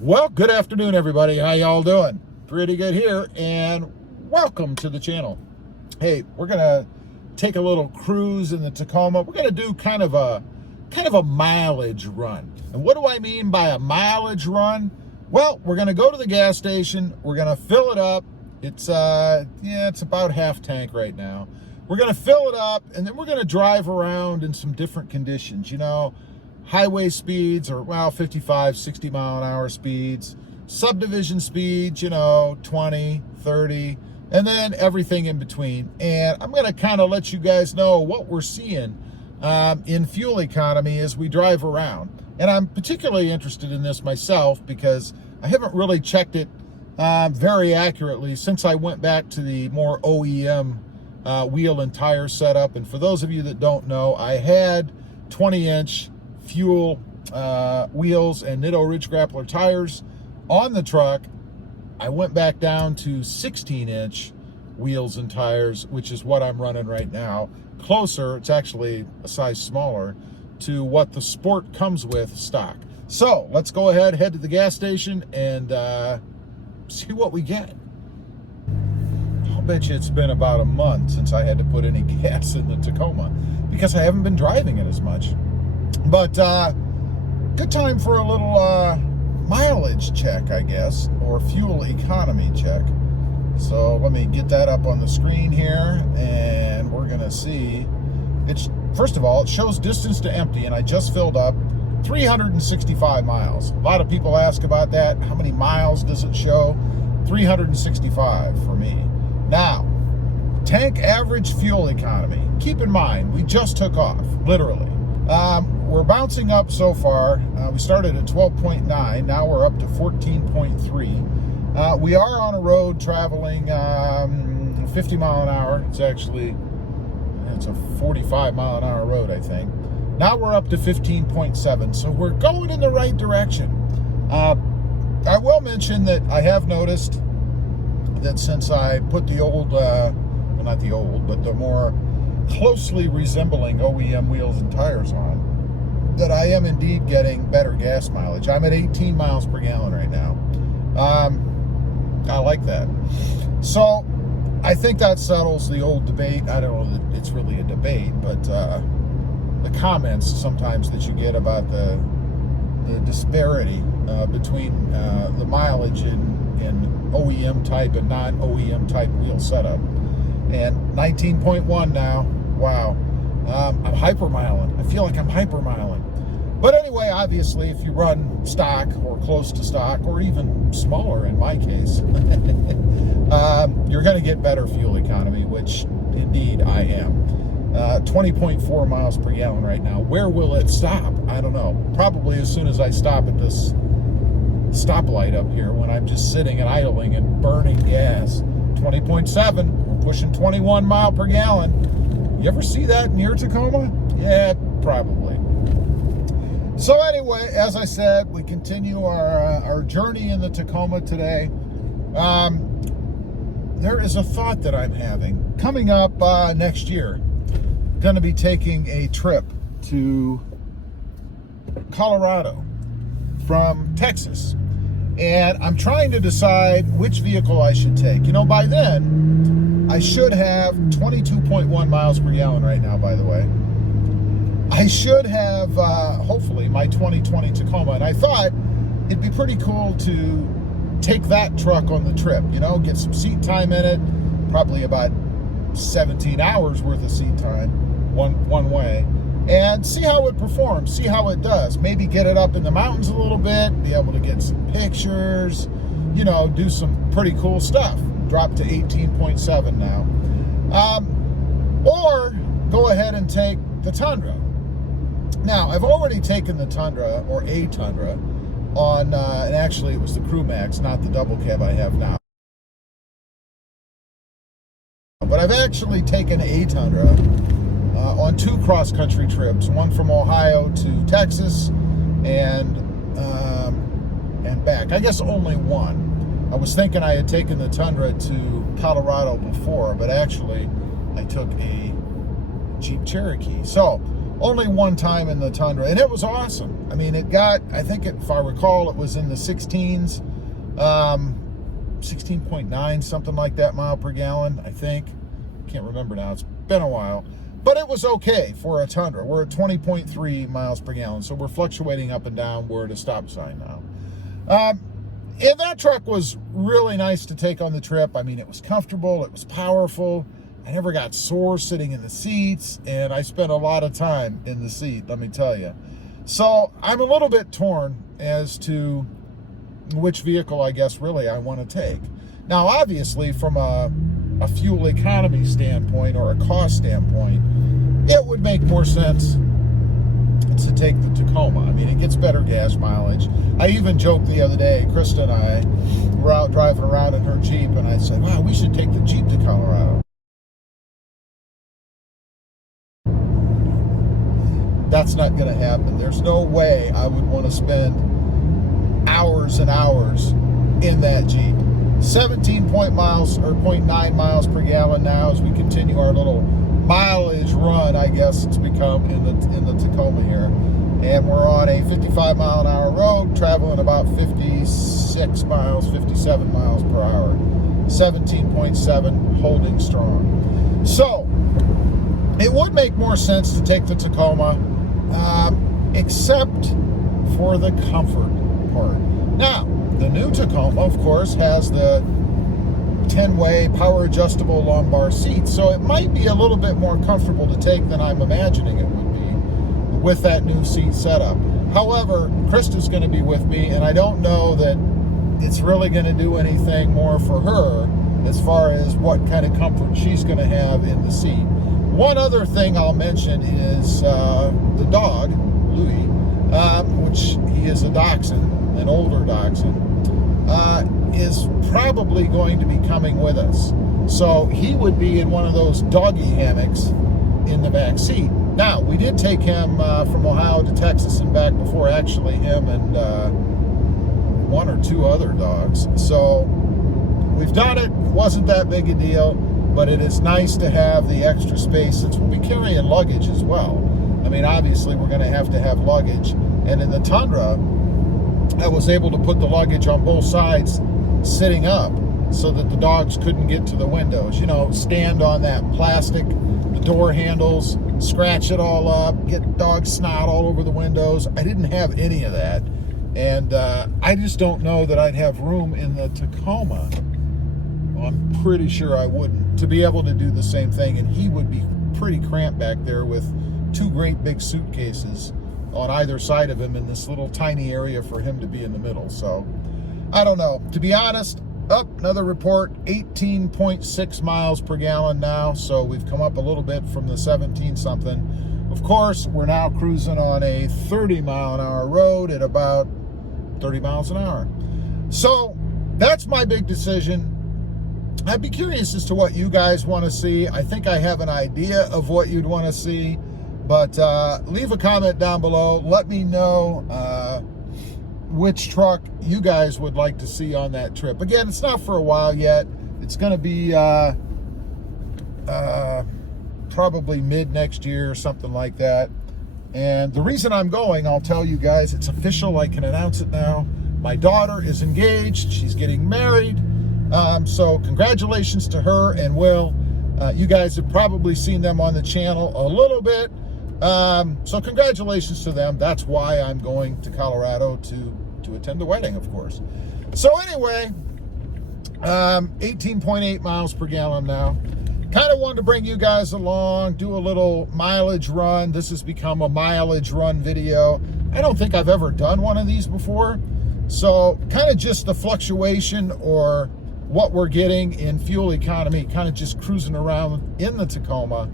Well, good afternoon, everybody. How y'all doing? Pretty good here, and welcome to the channel. Hey, we're gonna take a little cruise in the Tacoma. We're gonna do kind of a mileage run. And what do I mean by a mileage run? Well, we're gonna go to the gas station. We're gonna fill it up. It's it's about half tank right now. We're gonna fill it up, and then we're gonna drive around in some different conditions. You know, highway speeds are, well, 55, 60 mile an hour speeds. Subdivision speeds, 20, 30, and then everything in between. And I'm going to kind of let you guys know what we're seeing in fuel economy as we drive around. And I'm particularly interested in this myself because I haven't really checked it very accurately since I went back to the more OEM wheel and tire setup. And for those of you that don't know, I had 20-inch fuel wheels and Nitto Ridge Grappler tires on the truck. I went back down to 16-inch wheels and tires, which is what I'm running right now. Closer, it's actually a size smaller, to what the Sport comes with stock. So let's go ahead, head to the gas station, and see what we get. I'll bet you it's been about a month since I had to put any gas in the Tacoma because I haven't been driving it as much. But good time for a little mileage check, I guess, or fuel economy check. So let me get that up on the screen here, and we're gonna see. It's, first of all, it shows distance to empty, and I just filled up 365 miles. A lot of people ask about that. How many miles does it show? 365 for me. Now, tank average fuel economy. Keep in mind, we just took off, literally. We're bouncing up so far. We started at 12.9. Now we're up to 14.3. We are on a road traveling 50 mile an hour. It's a 45 mile an hour road, I think. Now we're up to 15.7. So we're going in the right direction. I will mention that I have noticed that since I put the old, well, not the old, but the more closely resembling OEM wheels and tires on, that I am indeed getting better gas mileage. I'm at 18 miles per gallon right now. I like that. So I think that settles the old debate. I don't know that it's really a debate, but the comments sometimes that you get about the disparity between the mileage in OEM type and non-OEM type wheel setup. And 19.1 now. Wow. I'm hypermiling. I feel like I'm hypermiling. But anyway, obviously, if you run stock or close to stock, or even smaller in my case, you're going to get better fuel economy, which indeed I am. 20.4 miles per gallon right now. Where will it stop? I don't know. Probably as soon as I stop at this stoplight up here when I'm just sitting and idling and burning gas. 20.7. We're pushing 21 mile per gallon. You ever see that in your Tacoma? Yeah, probably. So anyway, as I said, we continue our journey in the Tacoma today. There is a thought that I'm having. Coming up next year, going to be taking a trip to Colorado from Texas. And I'm trying to decide which vehicle I should take. By then, I should have 22.1 miles per gallon right now, by the way. I should have, hopefully, my 2020 Tacoma. And I thought it'd be pretty cool to take that truck on the trip, get some seat time in it, probably about 17 hours worth of seat time, one way, and see how it performs, see how it does. Maybe get it up in the mountains a little bit, be able to get some pictures, do some pretty cool stuff. Drop to 18.7 now. Or go ahead and take the Tundra. Now, I've already taken the Tundra, or a Tundra, on, and actually it was the Crew Max, not the double cab I have now. But I've actually taken a Tundra on 2 cross-country trips, one from Ohio to Texas and back. I guess only one. I was thinking I had taken the Tundra to Colorado before, but actually I took a Jeep Cherokee. So only one time in the Tundra, and it was awesome. I mean, it got, I think if I recall, it was in the 16s, 16.9, something like that mile per gallon, I think. Can't remember now, it's been a while. But it was okay for a Tundra. We're at 20.3 miles per gallon, so we're fluctuating up and down. We're at a stop sign now. And that truck was really nice to take on the trip. I mean, it was comfortable, it was powerful. I never got sore sitting in the seats, and I spent a lot of time in the seat, let me tell you. So I'm a little bit torn as to which vehicle, I guess, really I want to take. Now, obviously, from a fuel economy standpoint or a cost standpoint, it would make more sense to take the Tacoma. I mean, it gets better gas mileage. I even joked the other day, Krista and I were out driving around in her Jeep, and I said, wow, we should take the Jeep to Colorado. That's not going to happen. There's no way I would want to spend hours and hours in that Jeep. 17.9 miles per gallon now as we continue our little mileage run, I guess it's become in the Tacoma here. And we're on a 55 mile an hour road, traveling about 56 miles, 57 miles per hour. 17.7, holding strong. So it would make more sense to take the Tacoma, except for the comfort part. Now, the new Tacoma, of course, has the 10-way power adjustable lumbar seats, so it might be a little bit more comfortable to take than I'm imagining it would be with that new seat setup. However, Krista's going to be with me, and I don't know that it's really going to do anything more for her as far as what kind of comfort she's going to have in the seat. One other thing I'll mention is the dog, Louis, which he is a dachshund, an older dachshund, is probably going to be coming with us. So he would be in one of those doggy hammocks in the back seat. Now, we did take him from Ohio to Texas and back before, actually, him and one or two other dogs. So we've done it. It wasn't that big a deal, but it is nice to have the extra space since we'll be carrying luggage as well. I mean, obviously, we're going to have luggage. And in the Tundra, I was able to put the luggage on both sides sitting up so that the dogs couldn't get to the windows. You know, stand on that plastic, the door handles, scratch it all up, get dog snot all over the windows. I didn't have any of that. And I just don't know that I'd have room in the Tacoma. Well, I'm pretty sure I wouldn't, to be able to do the same thing. And he would be pretty cramped back there with two great big suitcases on either side of him in this little tiny area for him to be in the middle. So I don't know. To be honest, another report, 18.6 miles per gallon now. So we've come up a little bit from the 17 something. Of course, we're now cruising on a 30 mile an hour road at about 30 miles an hour. So that's my big decision. I'd be curious as to what you guys want to see. I think I have an idea of what you'd want to see. But leave a comment down below. Let me know which truck you guys would like to see on that trip. Again, it's not for a while yet. It's going to be probably mid next year or something like that. And the reason I'm going, I'll tell you guys, it's official. I can announce it now. My daughter is engaged. She's getting married. So congratulations to her and Will. You guys have probably seen them on the channel a little bit. So congratulations to them. That's why I'm going to Colorado to attend the wedding, of course. So anyway, 18.8 miles per gallon now. Kind of wanted to bring you guys along, do a little mileage run. This has become a mileage run video. I don't think I've ever done one of these before. So kind of just the fluctuation or what we're getting in fuel economy, kind of just cruising around in the Tacoma.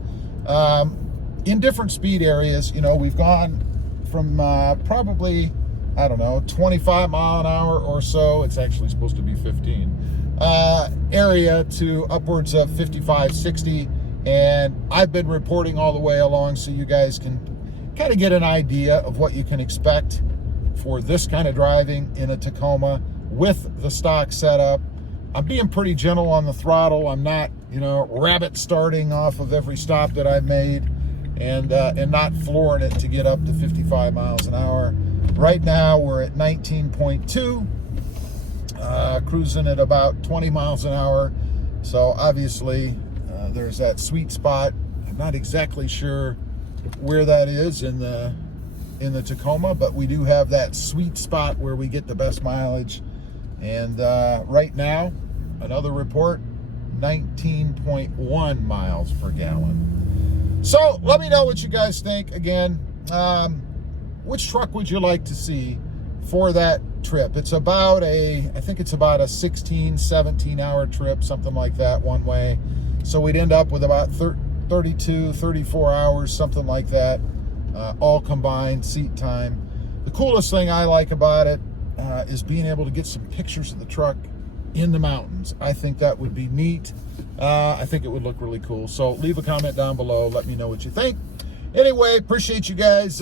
In different speed areas. You know, we've gone from probably, I don't know, 25 mile an hour or so. It's actually supposed to be 15 area to upwards of 55, 60. And I've been reporting all the way along so you guys can kind of get an idea of what you can expect for this kind of driving in a Tacoma with the stock setup. I'm being pretty gentle on the throttle. I'm not, you know, rabbit starting off of every stop that I've made. and not flooring it to get up to 55 miles an hour. Right now we're at 19.2, cruising at about 20 miles an hour. So obviously there's that sweet spot. I'm not exactly sure where that is in the Tacoma, but we do have that sweet spot where we get the best mileage. And right now, another report, 19.1 miles per gallon. So let me know what you guys think. Again, which truck would you like to see for that trip? It's about I think it's about a 16, 17 hour trip, something like that one way. So we'd end up with about 32, 34 hours, something like that, all combined seat time. The coolest thing I like about it is being able to get some pictures of the truck in the mountains. I think that would be neat. I think it would look really cool. So leave a comment down below. Let me know what you think. Anyway, appreciate you guys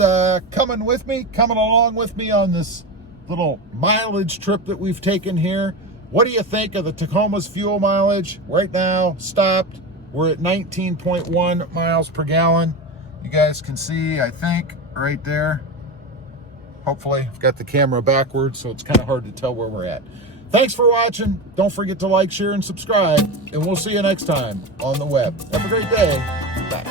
coming along with me on this little mileage trip that we've taken here. What do you think of the Tacoma's fuel mileage? Right now, stopped. We're at 19.1 miles per gallon. You guys can see, I think, right there. Hopefully, I've got the camera backwards, so it's kind of hard to tell where we're at. Thanks for watching. Don't forget to like, share, and subscribe. And we'll see you next time on the web. Have a great day. Bye.